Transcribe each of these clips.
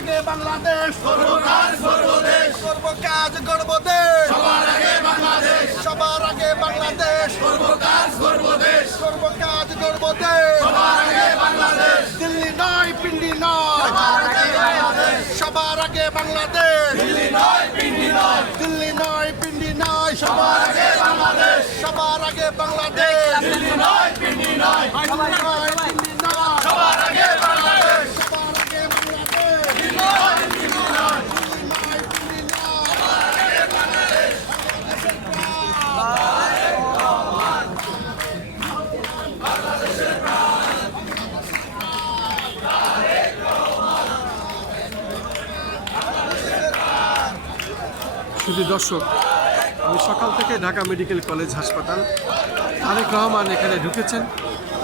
আগে বাংলাদেশ করব কাজ করব দেশ করব কাজ করব দেশ সবার আগে বাংলাদেশ সবার আগে বাংলাদেশ করব কাজ করব দেশ করব কাজ করব দেশ সবার আগে বাংলাদেশ দিল্লি নয় পিন্ডি নয় সবার আগে বাংলাদেশ সবার আগে বাংলাদেশ দিল্লি নয় পিন্ডি নয় দিল্লি নয় পিন্ডি নয় সবার আগে বাংলাদেশ সবার আগে বাংলাদেশ দিল্লি নয় পিন্ডি নয় সবার নয় পিন্ডি নয় সবার আগে বাংলাদেশ সবার আগে বাংলাদেশ দিল্লি নয় পিন্ডি নয় দিল্লি নয় পিন্ডি নয় সবার আগে বাংলাদেশ বাংলাদেশের শুধু দর্শক, আমি সকাল থেকে ঢাকা মেডিকেল কলেজ হাসপাতাল তারেক রহমান এখানে ঢুকেছেন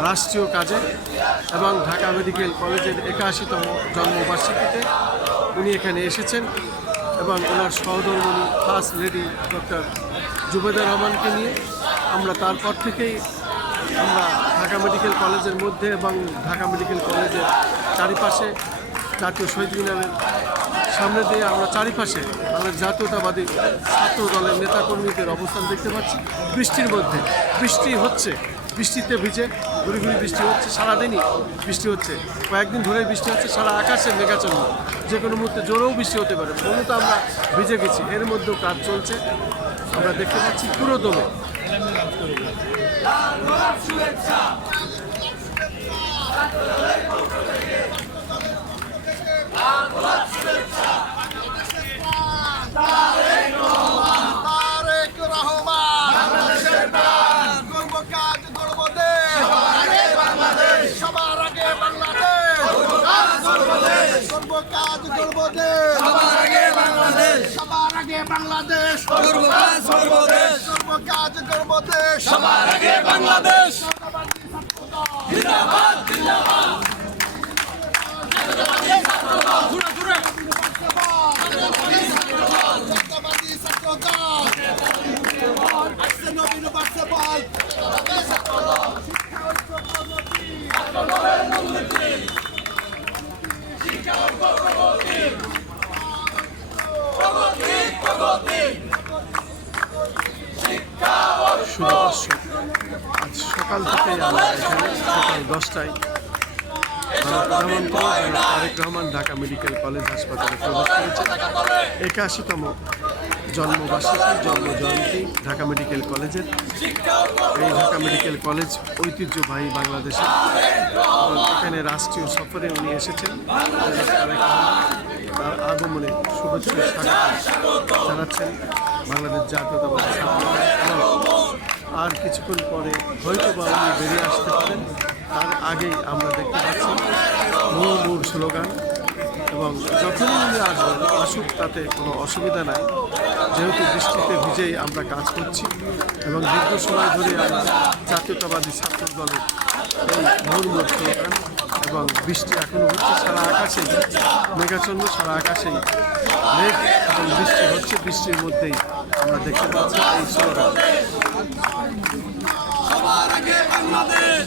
রাষ্ট্রীয় কাজে এবং ঢাকা মেডিকেল কলেজের 81তম জন্মবার্ষিকীতে উনি এখানে এসেছেন এবং ওনার সহধর্মিণী ফার্স্ট লেডি ডক্টর জুবেদা রহমানকে নিয়ে আমরা তারপর থেকেই আমরা ঢাকা মেডিকেল কলেজের মধ্যে এবং ঢাকা মেডিকেল কলেজের চারিপাশে জাতীয় শহীদ মিনারের সামনে দিয়ে আমরা চারিপাশে আমাদের জাতীয়তাবাদী ছাত্র দলের নেতাকর্মীদের অবস্থান দেখতে পাচ্ছি। বৃষ্টির মধ্যে বৃষ্টি হচ্ছে, বৃষ্টিতে ভিজে ঘুরি ঘুরি বৃষ্টি হচ্ছে, সারাদিনই বৃষ্টি হচ্ছে, কয়েকদিন ধরেই বৃষ্টি হচ্ছে, সারা আকাশে মেঘাচ্ছন্ন, যে কোনো মুহূর্তে জোরেও বৃষ্টি হতে পারে। মূলত আমরা ভিজে গেছি, এর মধ্যেও কাজ চলছে আমরা দেখতে পাচ্ছি পুরো দমে। তারেক রহমান বাংলাদেশের প্রাণ করব কাজ করব দেশ সবার আগে বাংলাদেশ সবার আগে বাংলাদেশ করব কাজ করব দেশ করব কাজ করব দেশ সবার আগে বাংলাদেশ সবার আগে বাংলাদেশ করব কাজ করব দেশ করব কাজ করব দেশ সবার আগে বাংলাদেশ জিন্দাবাদ জিন্দাবাদ আজ সকাল থেকেই আমরা এখানে সকাল 10টায় প্রধানমন্ত্রী তারেক রহমান ঢাকা মেডিকেল কলেজ হাসপাতালে প্রবেশ করেছেন। 81তম জন্মবার্ষিকী জন্মজয়ন্তী ঢাকা মেডিকেল কলেজের। এই ঢাকা মেডিকেল কলেজ ঐতিহ্যবাহী বাংলাদেশের এবং এখানে রাষ্ট্রীয় সফরে উনি এসেছেন। তার আগমনে শুভেচ্ছা স্বাগত জানাচ্ছেন বাংলাদেশ জাতীয়তাবাদী ছাত্র দল। আর কিছুক্ষণ পরে হয়তো বা উনি বেরিয়ে আসতে পারেন, তার আগেই আমরা দেখতে পাচ্ছি মুহুর মুহুর স্লোগান। এবং যখনই উনি আসবেন আসুক, তাতে কোনো অসুবিধা নাই, যেহেতু বৃষ্টিতে ভিজেই আমরা কাজ করছি এবং দীর্ঘ সময় ধরে আমরা জাতীয়তাবাদী ছাত্র দলের এই মুহুর মুহুর স্লোগান এবং বৃষ্টি এখনও হচ্ছে, সারা আকাশেই মেঘাচ্ছন্ন, সারা আকাশেই মেঘ এবং বৃষ্টি হচ্ছে। বৃষ্টির মধ্যেই আমরা দেখতে পাচ্ছি এই স্লোগান। সবার আগে বাংলাদেশ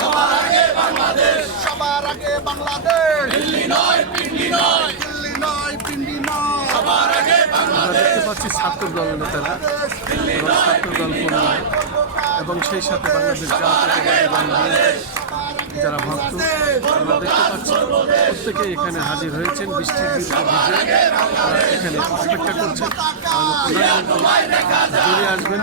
সবার আগে বাংলাদেশ সবার আগে বাংলাদেশ দিল্লি নয় পিন্ডি নয় দিল্লি নয় পিন্ডি নয় সবার আগে আমরা দেখতে পাচ্ছি ছাত্র দল নেতারা এবং ছাত্র দল কর্মীরা এবং সেই সাথে বাংলাদেশ জাতীয়তাবাদী দল যারা ভক্ত আমরা দেখতে পাচ্ছি প্রত্যেকে এখানে হাজির হয়েছেন। বৃষ্টির ভিজে তারা এখানে অপেক্ষা করছেন প্রধানমন্ত্রী বেরিয়ে আসবেন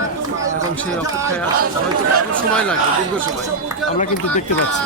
এবং সেই অপেক্ষায় আছেন। হয়তো আরও সময় লাগবে, দীর্ঘ সময় আমরা কিন্তু দেখতে পাচ্ছি।